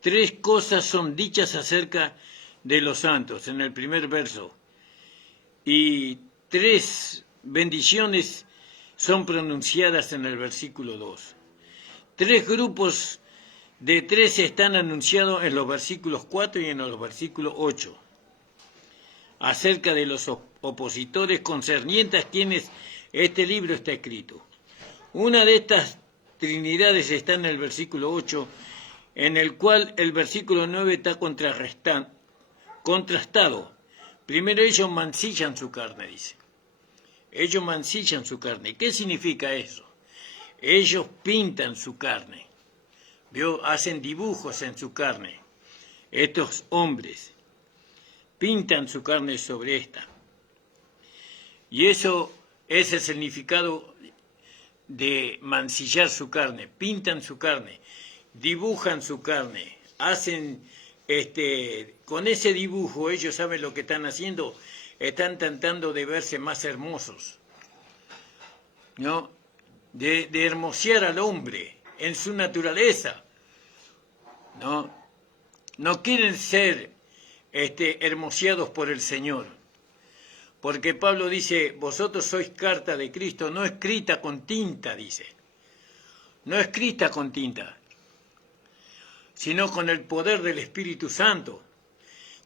3 cosas son dichas acerca de los santos en el primer verso. Y 3 bendiciones son pronunciadas en el versículo 2. 3 grupos de 3 están anunciados en los versículos 4 y en los versículos 8. Acerca de los opositores concernientes a quienes este libro está escrito. Una de estas trinidades está en el versículo 8, en el cual el versículo 9 está contrastado. Primero ellos mancillan su carne, dice. Ellos mancillan su carne. ¿Qué significa eso? Ellos pintan su carne. ¿Vio? Hacen dibujos en su carne. Estos hombres pintan su carne sobre esta. Y eso es el significado de mancillar su carne. Pintan su carne, dibujan su carne, hacen, con ese dibujo ellos saben lo que están haciendo, están tratando de verse más hermosos, ¿no? De hermosear al hombre en su naturaleza, ¿no? No quieren ser hermoseados por el Señor. Porque Pablo dice, vosotros sois carta de Cristo, no escrita con tinta, dice. No escrita con tinta, sino con el poder del Espíritu Santo.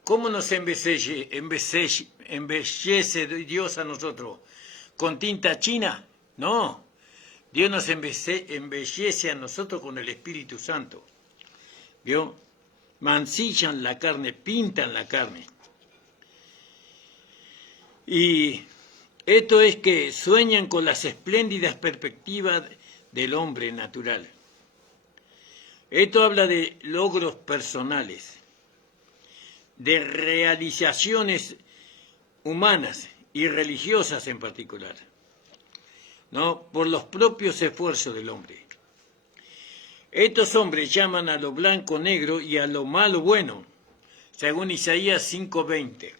¿Cómo nos embellece Dios a nosotros? ¿Con tinta china? No. Dios nos embellece a nosotros con el Espíritu Santo. ¿Vio? Mancillan la carne, pintan la carne. Y esto es que sueñan con las espléndidas perspectivas del hombre natural. Esto habla de logros personales, de realizaciones humanas y religiosas en particular, ¿no? Por los propios esfuerzos del hombre. Estos hombres llaman a lo blanco negro y a lo malo bueno, según Isaías 5:20.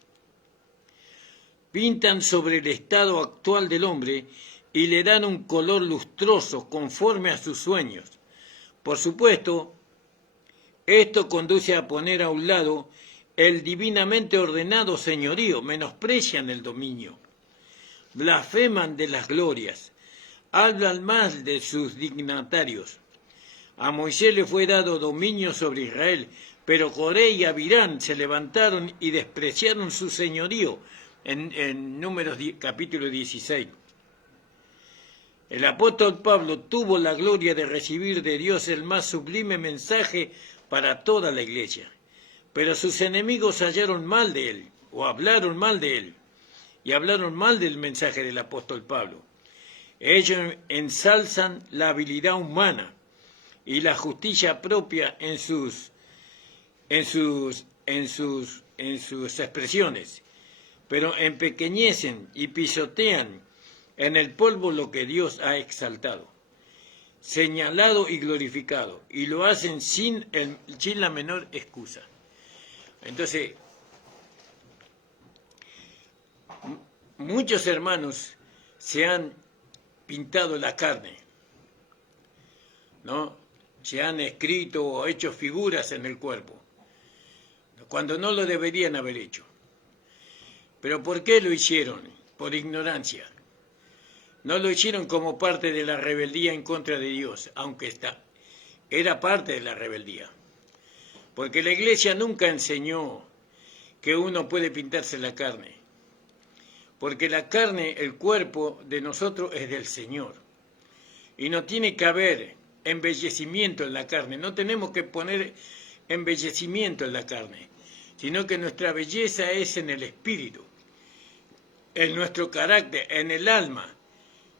Pintan sobre el estado actual del hombre y le dan un color lustroso conforme a sus sueños. Por supuesto, esto conduce a poner a un lado el divinamente ordenado señorío, menosprecian el dominio, blasfeman de las glorias, hablan mal de sus dignatarios. A Moisés le fue dado dominio sobre Israel, pero Coré y Abirán se levantaron y despreciaron su señorío, en Números capítulo 16. El apóstol Pablo tuvo la gloria de recibir de Dios el más sublime mensaje para toda la iglesia, pero sus enemigos hallaron mal de él, o hablaron mal de él, y hablaron mal del mensaje del apóstol Pablo. Ellos ensalzan la habilidad humana y la justicia propia en sus expresiones, pero empequeñecen y pisotean en el polvo lo que Dios ha exaltado, señalado y glorificado, y lo hacen sin la menor excusa. Entonces, muchos hermanos se han pintado la carne, ¿no? Se han escrito o hecho figuras en el cuerpo, cuando no lo deberían haber hecho. ¿Pero por qué lo hicieron? Por ignorancia. No lo hicieron como parte de la rebeldía en contra de Dios, aunque era parte de la rebeldía. Porque la iglesia nunca enseñó que uno puede pintarse la carne. Porque la carne, el cuerpo de nosotros es del Señor. Y no tiene que haber embellecimiento en la carne. No tenemos que poner embellecimiento en la carne, sino que nuestra belleza es en el espíritu, en nuestro carácter, en el alma.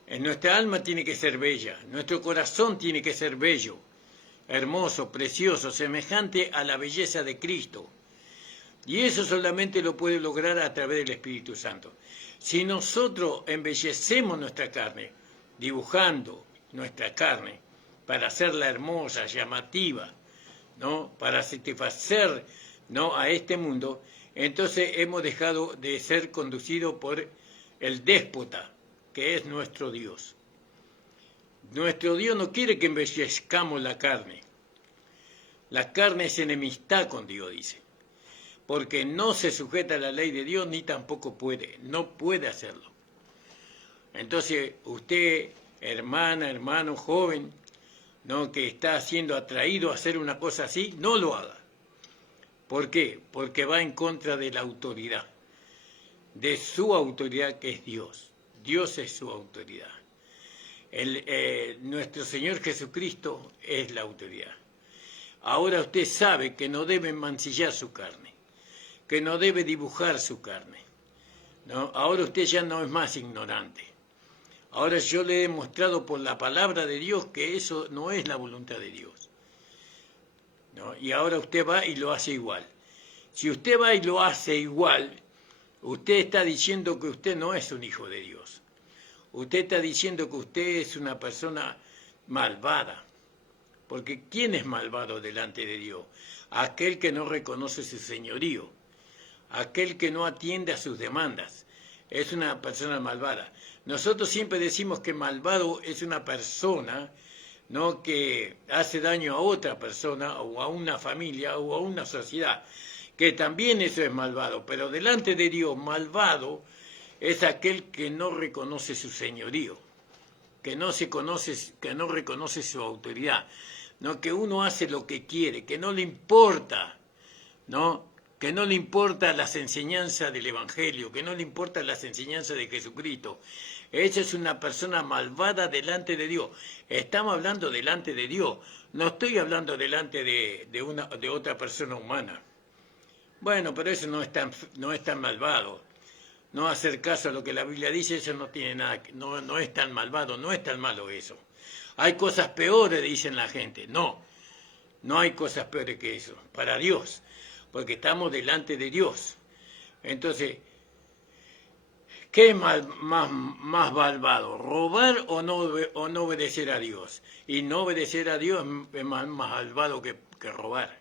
En nuestra alma tiene que ser bella, nuestro corazón tiene que ser bello, hermoso, precioso, semejante a la belleza de Cristo. Y eso solamente lo puede lograr a través del Espíritu Santo. Si nosotros embellecemos nuestra carne, dibujando nuestra carne para hacerla hermosa, llamativa, ¿no? Para satisfacer, ¿no?, a este mundo, entonces hemos dejado de ser conducidos por el déspota, que es nuestro Dios. Nuestro Dios no quiere que embellezcamos la carne. La carne es enemistad con Dios, dice, porque no se sujeta a la ley de Dios ni tampoco no puede hacerlo. Entonces, usted, hermana, hermano, joven, ¿no?, que está siendo atraído a hacer una cosa así, no lo haga. ¿Por qué? Porque va en contra de la autoridad, de su autoridad que es Dios. Dios es su autoridad. Nuestro Señor Jesucristo es la autoridad. Ahora usted sabe que no debe mancillar su carne, que no debe dibujar su carne, ¿no? Ahora usted ya no es más ignorante. Ahora yo le he demostrado por la palabra de Dios que eso no es la voluntad de Dios, ¿no? Y ahora usted va y lo hace igual. Si usted va y lo hace igual, usted está diciendo que usted no es un hijo de Dios. Usted está diciendo que usted es una persona malvada. Porque ¿quién es malvado delante de Dios? Aquel que no reconoce su señorío, aquel que no atiende a sus demandas. Es una persona malvada. Nosotros siempre decimos que malvado es una persona, ¿no?, que hace daño a otra persona o a una familia o a una sociedad, que también eso es malvado, pero delante de Dios malvado es aquel que no reconoce su señorío, que no reconoce su autoridad, ¿no?, que uno hace lo que quiere, que no le importa, ¿no?, que no le importa las enseñanzas del Evangelio, que no le importa las enseñanzas de Jesucristo. Esa es una persona malvada delante de Dios. Estamos hablando delante de Dios, no estoy hablando delante de otra persona humana. Bueno, pero eso no es tan malvado. No hacer caso a lo que la Biblia dice, eso no tiene nada, no es tan malvado, no es tan malo eso. Hay cosas peores, dicen la gente. No hay cosas peores que eso, para Dios, porque estamos delante de Dios. Entonces, ¿Qué es más malvado? ¿Robar o no obedecer a Dios? Y no obedecer a Dios es más malvado que robar.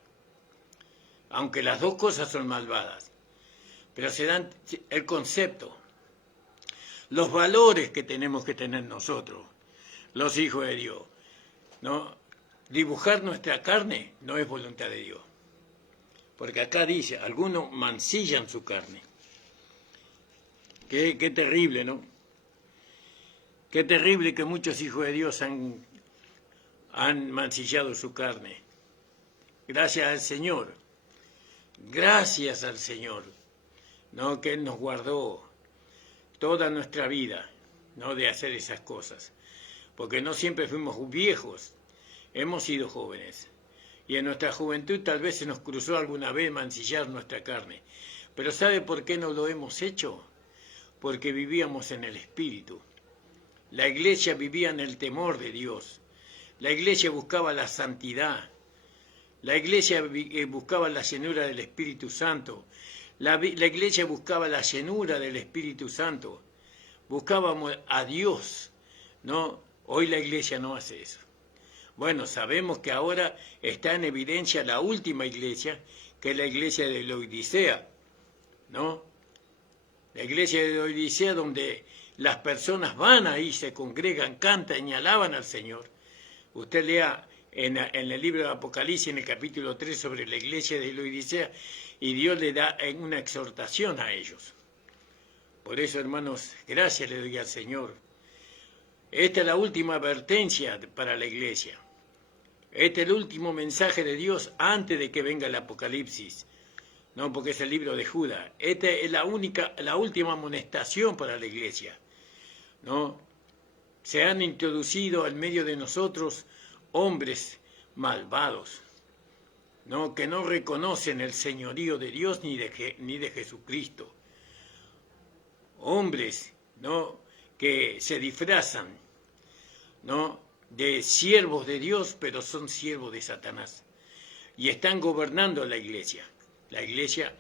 Aunque las dos cosas son malvadas. Pero se dan el concepto, los valores que tenemos que tener nosotros, los hijos de Dios. ¿No? Dibujar nuestra carne no es voluntad de Dios. Porque acá dice, algunos mancillan su carne. Qué terrible, ¿no? Qué terrible que muchos hijos de Dios han mancillado su carne. Gracias al Señor. Gracias al Señor, ¿no? Que Él nos guardó toda nuestra vida, ¿no? De hacer esas cosas. Porque no siempre fuimos viejos, hemos sido jóvenes. Y en nuestra juventud tal vez se nos cruzó alguna vez mancillar nuestra carne. Pero ¿sabe por qué no lo hemos hecho? Porque vivíamos en el Espíritu. La iglesia vivía en el temor de Dios. La iglesia buscaba la santidad. La iglesia buscaba la llenura del Espíritu Santo. La iglesia buscaba la llenura del Espíritu Santo. Buscábamos a Dios, ¿no? Hoy la iglesia no hace eso. Bueno, sabemos que ahora está en evidencia la última iglesia, que es la iglesia de Laodicea, ¿no? La iglesia de Laodicea, donde las personas van ahí, se congregan, cantan y alaban al Señor. Usted lea en el libro de Apocalipsis, en el capítulo 3, sobre la iglesia de Laodicea, y Dios le da una exhortación a ellos. Por eso, hermanos, gracias le doy al Señor. Esta es la última advertencia para la iglesia. Este es el último mensaje de Dios antes de que venga el Apocalipsis. No, porque es el libro de Judas. Esta es la última amonestación para la iglesia. ¿No? Se han introducido al medio de nosotros hombres malvados, ¿no? Que no reconocen el señorío de Dios ni de Jesucristo. Hombres, ¿no? Que se disfrazan, ¿no? De siervos de Dios, pero son siervos de Satanás. Y están gobernando la iglesia. La iglesia,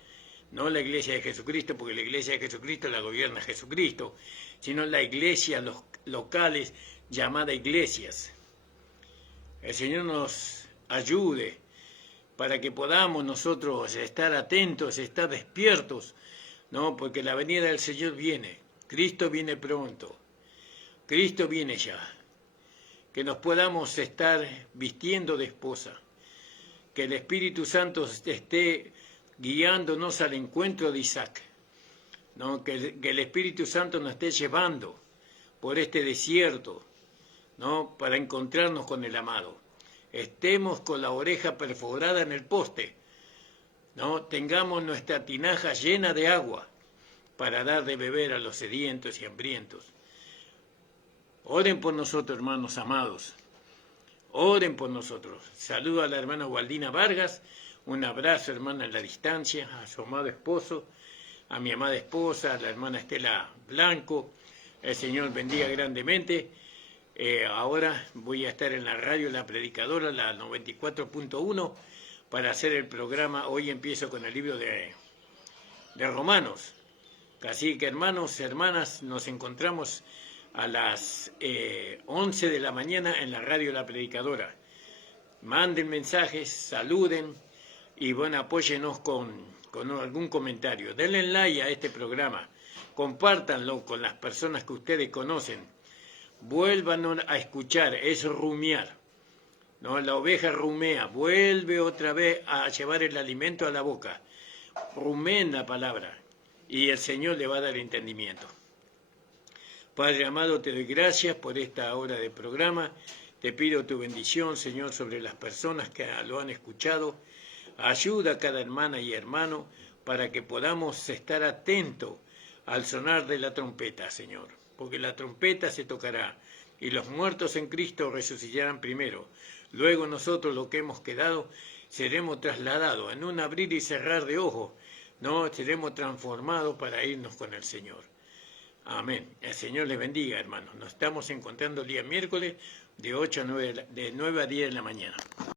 no la iglesia de Jesucristo, porque la iglesia de Jesucristo la gobierna Jesucristo, sino la iglesia, los locales, llamadas iglesias. El Señor nos ayude para que podamos nosotros estar atentos, estar despiertos, ¿no? Porque la venida del Señor viene. Cristo viene pronto. Cristo viene ya. Que nos podamos estar vistiendo de esposa. Que el Espíritu Santo esté guiándonos al encuentro de Isaac, ¿no? Que el Espíritu Santo nos esté llevando por este desierto, ¿no? Para encontrarnos con el amado. Estemos con la oreja perforada en el poste, ¿no? Tengamos nuestra tinaja llena de agua para dar de beber a los sedientos y hambrientos. Oren por nosotros, hermanos amados. Oren por nosotros. Saludo a la hermana Waldina Vargas. Un abrazo, hermana, a la distancia, a su amado esposo, a mi amada esposa, a la hermana Estela Blanco. El Señor bendiga grandemente. Ahora voy a estar en la radio La Predicadora, la 94.1, para hacer el programa. Hoy empiezo con el libro de Romanos. Así que, hermanos, hermanas, nos encontramos a las 11 de la mañana en la radio La Predicadora. Manden mensajes, saluden. Y bueno, apóyenos con algún comentario. Denle like a este programa. Compártanlo con las personas que ustedes conocen. Vuelvan a escuchar, es rumiar. ¿No? La oveja rumea, vuelve otra vez a llevar el alimento a la boca. Rumeen la palabra y el Señor le va a dar entendimiento. Padre amado, te doy gracias por esta hora de programa. Te pido tu bendición, Señor, sobre las personas que lo han escuchado. Ayuda a cada hermana y hermano para que podamos estar atentos al sonar de la trompeta, Señor. Porque la trompeta se tocará y los muertos en Cristo resucitarán primero. Luego nosotros, los que hemos quedado, seremos trasladados en un abrir y cerrar de ojos. No, seremos transformados para irnos con el Señor. Amén. El Señor les bendiga, hermanos. Nos estamos encontrando el día miércoles de 9 a 10 de la mañana.